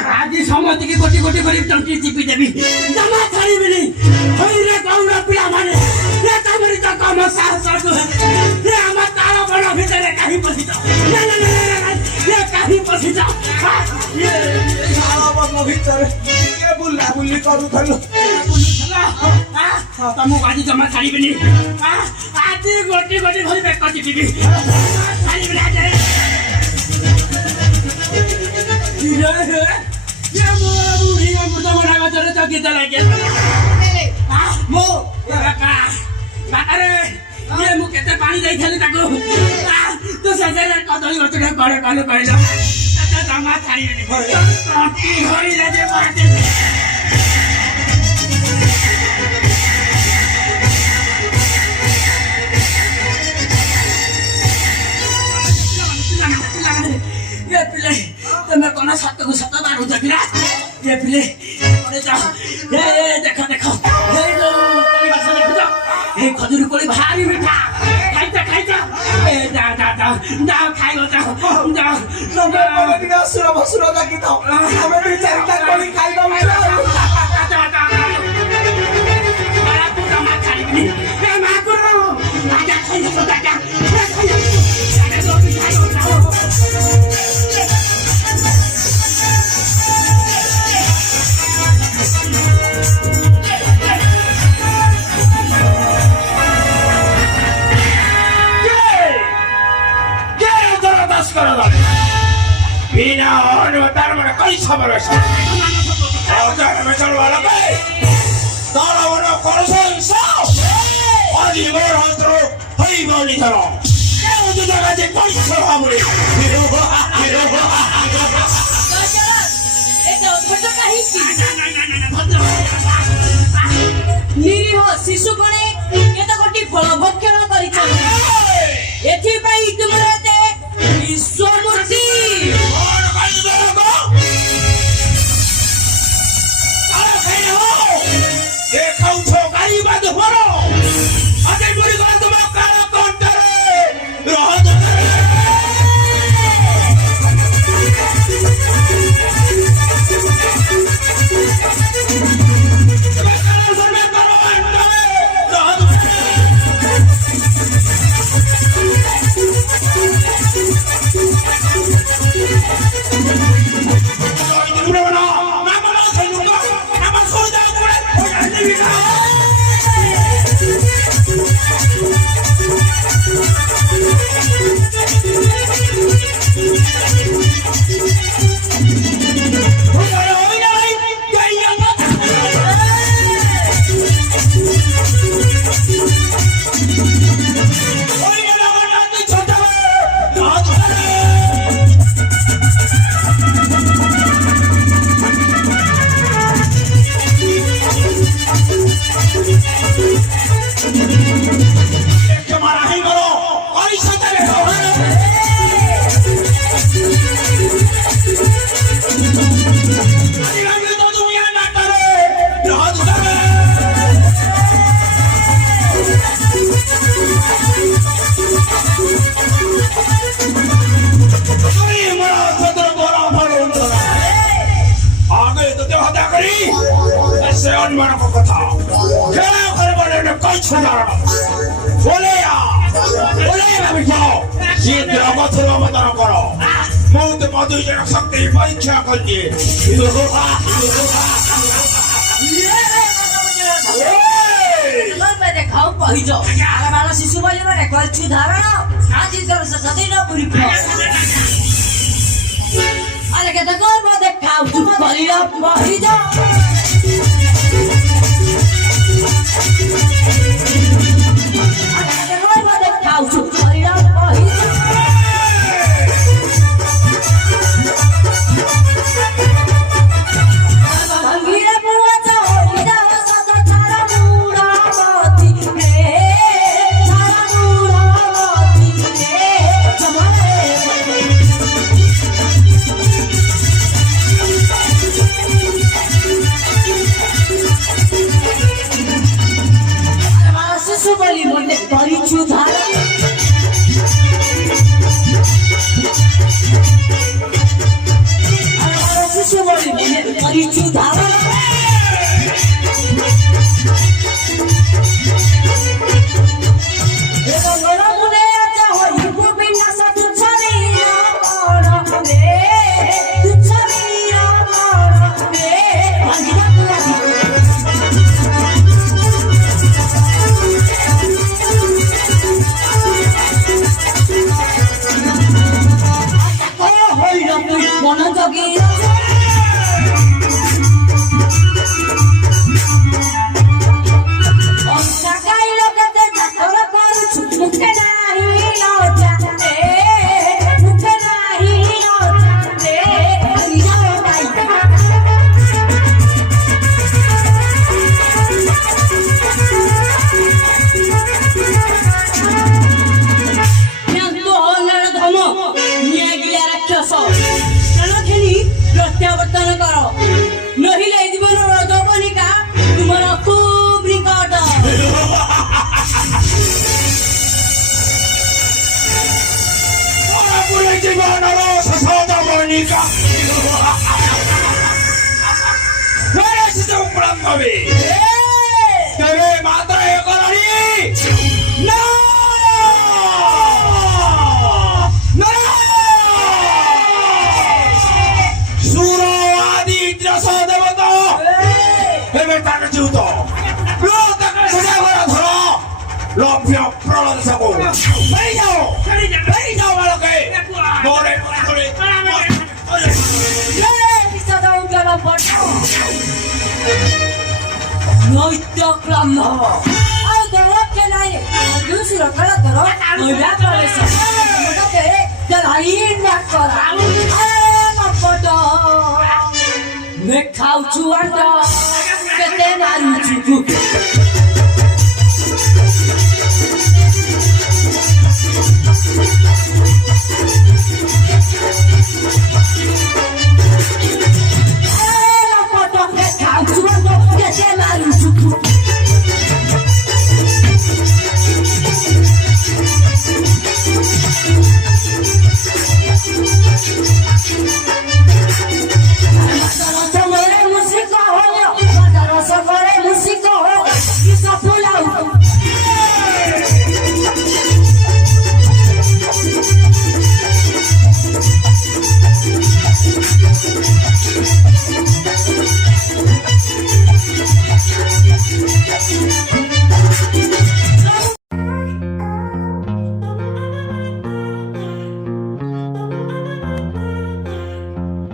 आज समझ के गोटी गोटी करी टंकी चिपी देवी जमा छाड़ी बिनी होई रे कौन पिला माने रे तमरी तो कम साहस साडू रे हम ताला बना भीतर कहीं पसी जा ना ये कहीं पसी जा ये ताला बना भीतर ये बुल्ला बुल्ली करू थलो तमु आज जमा छाड़ी बिनी आज गोटी गोटी भरी बेक चिपी बी छाड़ी बिना जाए ये मोरा बुढ़ी अमृता बना चले तो कितना लगे मो काका काका रे ये मु केते पानी देई खाली ताको तो सजले कदली गछडे करे काले कहला ता जमा छाड़ी बिनी होई जाजे माटे ये पिले तमे कोना सत्य को सत्य बारू जकिरा ये पिले अरे जा ये देखो देखो ये लो कोई भाषा देखो जा ये खजूर कोली भारी मीठा खाइता ए जा जा जा जा खाइलो जा जा तमे कोले दिना सुरा जाकी तो हमें भी चारटा कोली खाइ दो जा जा जा मारा तू जमा खाइ नी ए मा करो आजा खाइ दो जा जा अरे लो भी खाइ दो बिना और बता मेरे कई खबर है और जाने में चल वाला भाई तारा वाला कौन सा आज ये मेरा हाथों हरी बावली करो क्या उधर जगह जे कोई खबर बोले এটা অদ্ভুত কাহিনী নিরীহ শিশু কোণে কেতে কোটি ফল ভক্ষণ করিছন এথিপাই তুমরাতে বিশ্বমূর্তি देखाऊ छो गाड़ी बात भरो अरे बुरी गला तुम काला कौन करे रह दो शक्ति परीक्षा कर लिए দেখাও পহিজ আলা বালা শিশু বলি মানে কলছি ধারণ আজি তোর সদি না পুরি আলে কে দেখো দেখাও চুপ করিয়া পহিজ আলে কে দেখো দেখাও চুপ করিয়া পহিজ କରିଛୁ ଧାରଣ মনোযোগী ପ୍ରତ୍ୟାବର୍ତ୍ତନ କର ନହିଲେ ଜୀବନ ରଜବନିକା ତୁମର ଖୁବ୍ ନିକଟ ଜୀବନର ଶେଷ ଯବନିକା ବ୍ରହ୍ମବୀ ତେବେ ମାତ୍ର ଏକ ରହି ସୁର ଆଦି ଦେବତା ଏବେ ତାର ଯୁତ ଧର ଲଭ୍ୟ ପ୍ରଳଦ ସବୁ ଯାଅ ବାଳକେ ମୋରେ নৈত্যক্রম আর দরকে নাই দুসর করা দর নইলা প্রবেশ মতকে দলাইন না করা মপট মে খাউছু আন্ড কেতে নারুছু